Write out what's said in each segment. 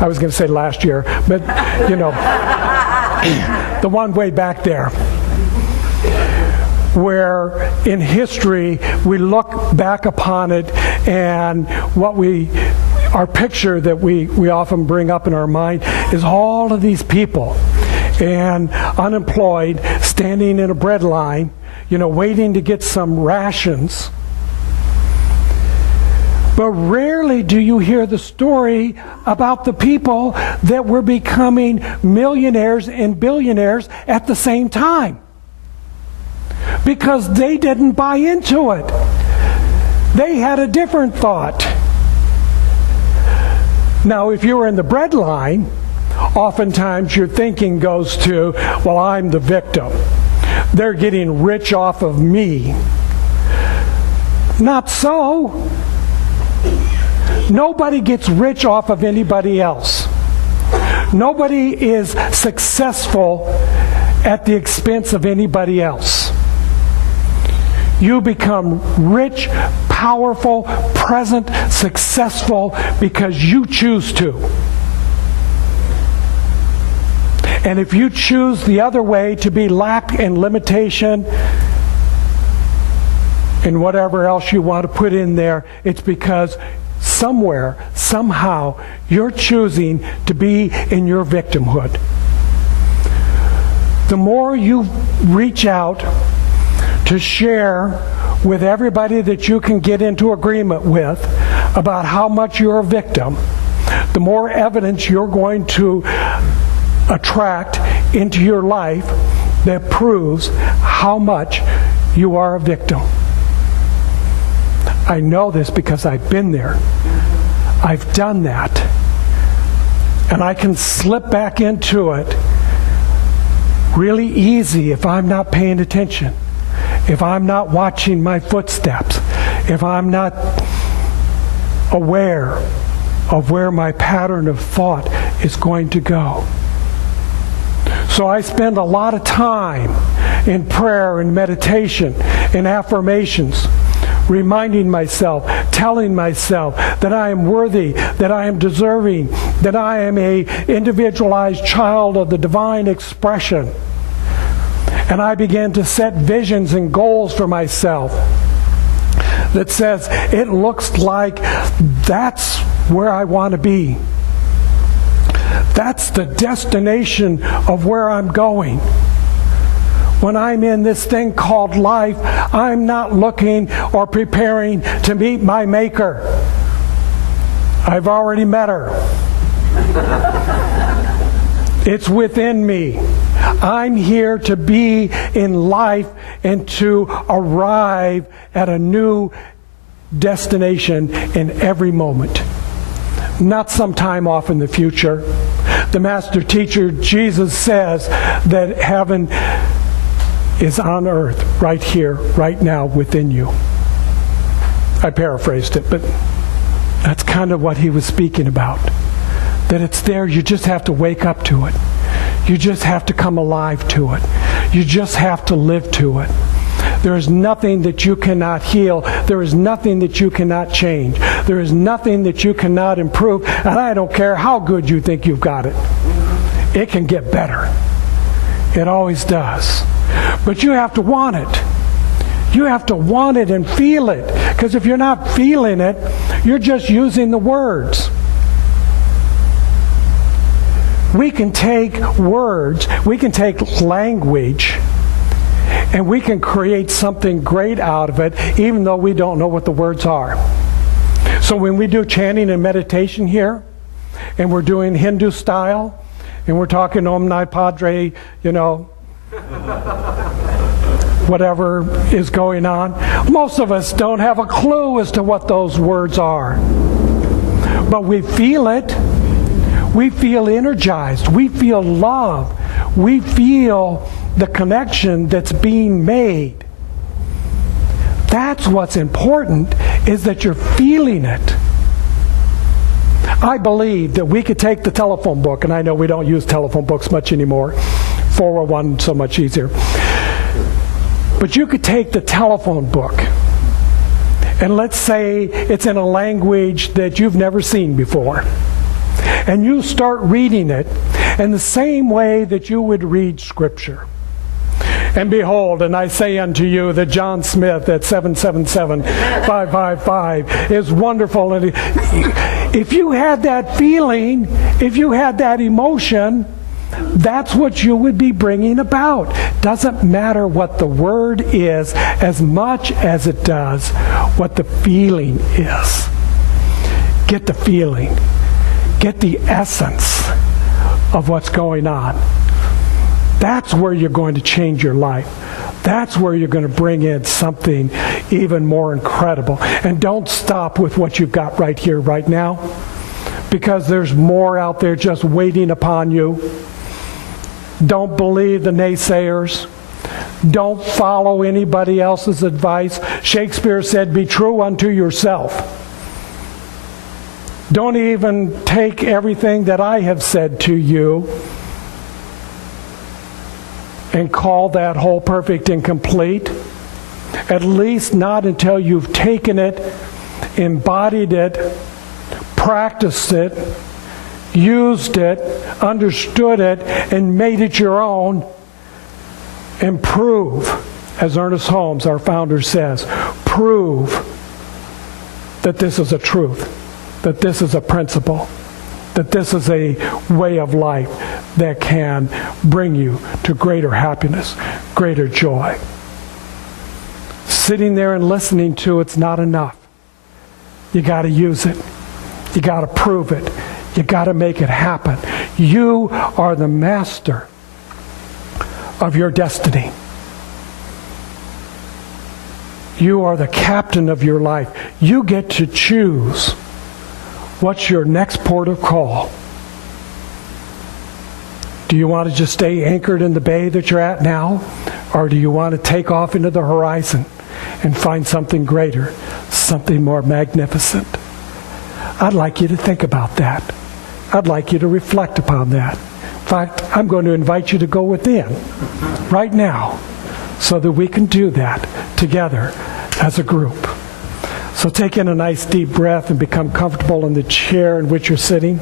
I was going to say last year, but, you know, the one way back there, where in history we look back upon it, and our picture that we often bring up in our mind is all of these people and unemployed, standing in a bread line, you know, waiting to get some rations. But rarely do you hear the story about the people that were becoming millionaires and billionaires at the same time, because they didn't buy into it. They had a different thought. Now, if you were in the bread line, oftentimes your thinking goes to, well, I'm the victim. They're getting rich off of me. Not so. Nobody gets rich off of anybody else. Nobody is successful at the expense of anybody else. You become rich, powerful, present, successful because you choose to. And if you choose the other way, to be lack and limitation and whatever else you want to put in there, it's because somewhere, somehow, you're choosing to be in your victimhood. The more you reach out to share with everybody that you can get into agreement with about how much you're a victim, the more evidence you're going to attract into your life that proves how much you are a victim. I know this because I've been there. I've done that. And I can slip back into it really easy if I'm not paying attention, if I'm not watching my footsteps, if I'm not aware of where my pattern of thought is going to go. So I spend a lot of time in prayer and meditation and affirmations, reminding myself, telling myself that I am worthy, that I am deserving, that I am an individualized child of the divine expression. And I began to set visions and goals for myself that says, it looks like that's where I want to be. That's the destination of where I'm going. When I'm in this thing called life, I'm not looking or preparing to meet my Maker. I've already met her. It's within me. I'm here to be in life and to arrive at a new destination in every moment. Not some time off in the future. The Master Teacher, Jesus, says that heaven is on earth, right here, right now, within you. I paraphrased it, but that's kind of what he was speaking about. That it's there, you just have to wake up to it. You just have to come alive to it. You just have to live to it. There is nothing that you cannot heal. There is nothing that you cannot change. There is nothing that you cannot improve. And I don't care how good you think you've got it. It can get better. It always does. But you have to want it. You have to want it and feel it. Because if you're not feeling it, you're just using the words. We can take words, we can take language, and we can create something great out of it, even though we don't know what the words are. So when we do chanting and meditation here, and we're doing Hindu style, and we're talking Om Nai Padre, you know, whatever is going on, most of us don't have a clue as to what those words are. But we feel it. We feel energized. We feel love. We feel the connection that's being made. That's what's important, is that you're feeling it. I believe that we could take the telephone book, and I know we don't use telephone books much anymore. 401 so much easier. But you could take the telephone book, and let's say it's in a language that you've never seen before. and you start reading it in the same way that you would read Scripture. And behold, and I say unto you that John Smith at 777-555 is wonderful. And if you had that feeling, if you had that emotion, that's what you would be bringing about. Doesn't matter what the word is as much as it does what the feeling is. Get the feeling. Get the essence of what's going on. That's where you're going to change your life. That's where you're going to bring in something even more incredible. And don't stop with what you've got right here, right now, because there's more out there just waiting upon you. Don't believe the naysayers. Don't follow anybody else's advice. Shakespeare said, be true unto yourself. Don't even take everything that I have said to you and call that whole perfect and complete. At least not until you've taken it, embodied it, practiced it, used it, understood it, and made it your own, and prove, as Ernest Holmes, our founder, says, prove that this is a truth, that this is a principle, that this is a way of life that can bring you to greater happiness, greater joy. Sitting there and listening to it's not enough. You got to use it. You got to prove it. You got to make it happen. You are the master of your destiny. You are the captain of your life. You get to choose what's your next port of call. Do you want to just stay anchored in the bay that you're at now? Or do you want to take off into the horizon and find something greater, something more magnificent? I'd like you to think about that. I'd like you to reflect upon that. In fact, I'm going to invite you to go within right now so that we can do that together as a group. So take in a nice deep breath and become comfortable in the chair in which you're sitting.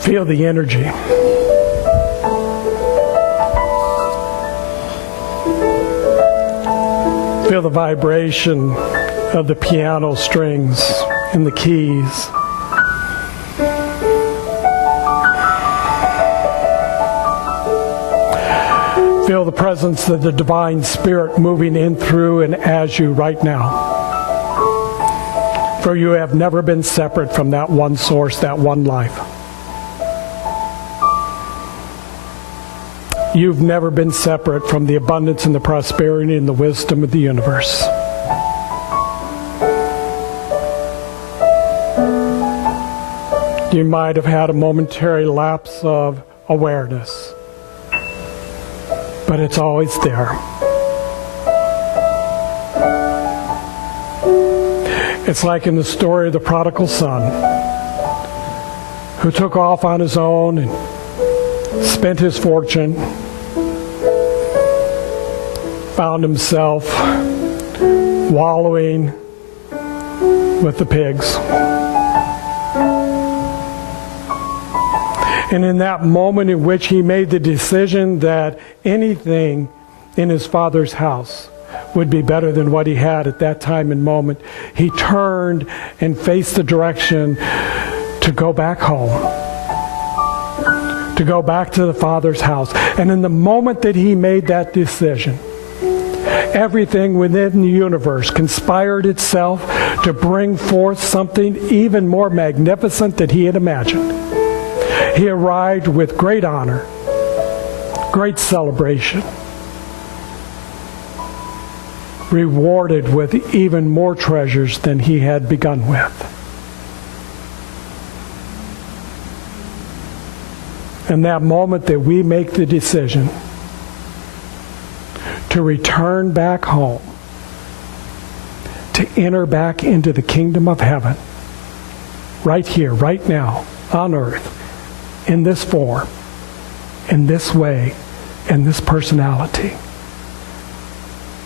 Feel the energy. Feel the vibration of the piano strings and the keys. Feel the presence of the Divine Spirit moving in, through, and as you right now. For you have never been separate from that one source, that one life. You've never been separate from the abundance and the prosperity and the wisdom of the universe. You might have had a momentary lapse of awareness, but it's always there. It's like in the story of the prodigal son, who took off on his own and spent his fortune, found himself wallowing with the pigs. And in that moment in which he made the decision that anything in his father's house would be better than what he had at that time and moment, he turned and faced the direction to go back home, to go back to the Father's house. And in the moment that he made that decision, everything within the universe conspired itself to bring forth something even more magnificent than he had imagined. He arrived with great honor, great celebration, rewarded with even more treasures than he had begun with. And that moment that we make the decision to return back home, to enter back into the kingdom of heaven, right here, right now, on earth, in this form, in this way, in this personality,